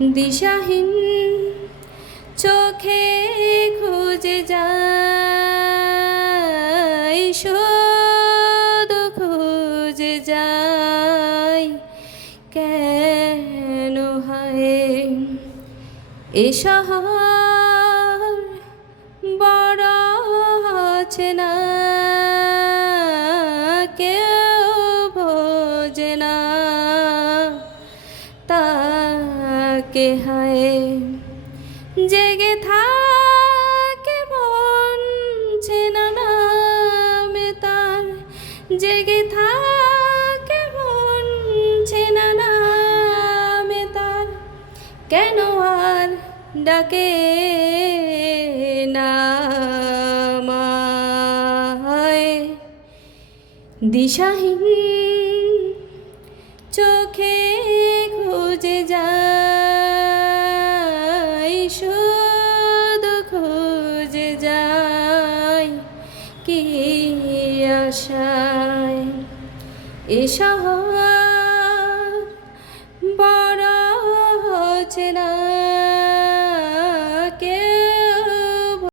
দিশাহীন চোখে খুঁজে যাই, শুধু খুঁজে যাই কেন হয় এ শহর বড় হচ্ছে না, কেউ বোঝে না তাকে হায় জেগে থাকে মন চেনা নামে তার, জেগে থাকে মন চেনা নামে তার, কেন আর ডাকে না আমায় দিশাহীন চোখে খুঁজে যাই, শুধু খুঁজে যাই কি আশায় এ শহর বড় হচ্ছে না।